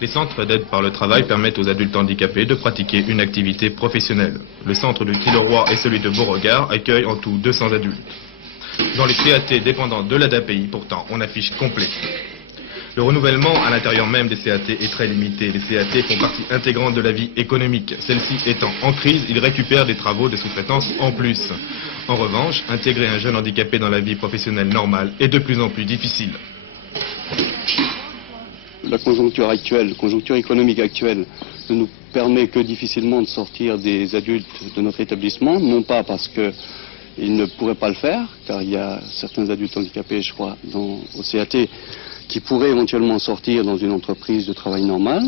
Les centres d'aide par le travail permettent aux adultes handicapés de pratiquer une activité professionnelle. Le centre de Quileroy et celui de Beauregard accueillent en tout 200 adultes. Dans les CAT dépendant de l'ADAPI, pourtant, on affiche complet. Le renouvellement à l'intérieur même des CAT est très limité. Les CAT font partie intégrante de la vie économique. Celle-ci étant en crise, ils récupèrent des travaux de sous-traitance en plus. En revanche, intégrer un jeune handicapé dans la vie professionnelle normale est de plus en plus difficile. La conjoncture actuelle, conjoncture économique actuelle, ne nous permet que difficilement de sortir des adultes de notre établissement, non pas parce qu'ils ne pourraient pas le faire, car il y a certains adultes handicapés, je crois, au CAT, qui pourraient éventuellement sortir dans une entreprise de travail normale,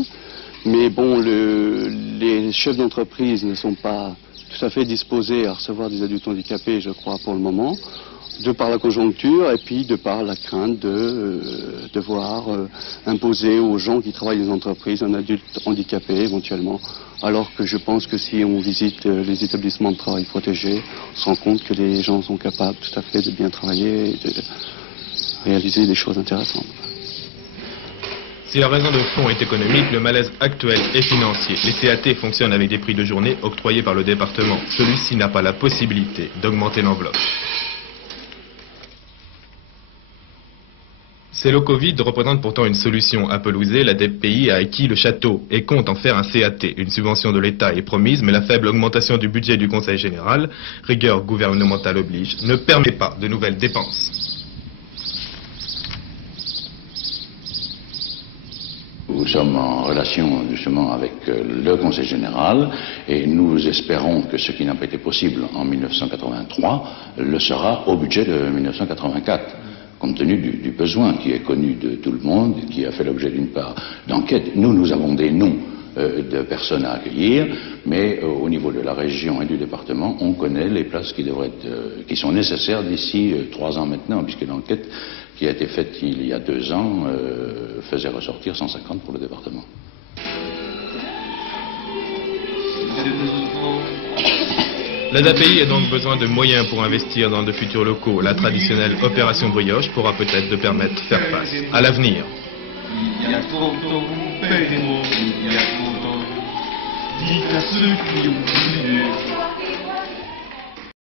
mais bon, les chefs d'entreprise ne sont pas tout à fait disposés à recevoir des adultes handicapés, je crois, pour le moment, de par la conjoncture et puis de par la crainte de devoir imposer aux gens qui travaillent dans les entreprises un adulte handicapé éventuellement. Alors que je pense que si on visite les établissements de travail protégés, on se rend compte que les gens sont capables tout à fait de bien travailler et de réaliser des choses intéressantes. Si la raison de fond est économique, le malaise actuel est financier. Les CAT fonctionnent avec des prix de journée octroyés par le département. Celui-ci n'a pas la possibilité d'augmenter l'enveloppe. Ces locaux vides représentent pourtant une solution. À Pelouzet, la DEPI a acquis le château et compte en faire un CAT. Une subvention de l'État est promise, mais la faible augmentation du budget du Conseil général, rigueur gouvernementale oblige, ne permet pas de nouvelles dépenses. Nous sommes en relation justement avec le Conseil général et nous espérons que ce qui n'a pas été possible en 1983 le sera au budget de 1984. Compte tenu du besoin qui est connu de tout le monde, qui a fait l'objet d'une part d'enquête. Nous avons des noms de personnes à accueillir, mais au niveau de la région et du département, on connaît les places qui sont nécessaires d'ici 3 ans maintenant, puisque l'enquête qui a été faite il y a 2 ans faisait ressortir 150 pour le département. L'ADAPI a donc besoin de moyens pour investir dans de futurs locaux. La traditionnelle opération brioche pourra peut-être de permettre de faire face à l'avenir. Il y a trop de il y a trop de dites à ceux qui ont oublié.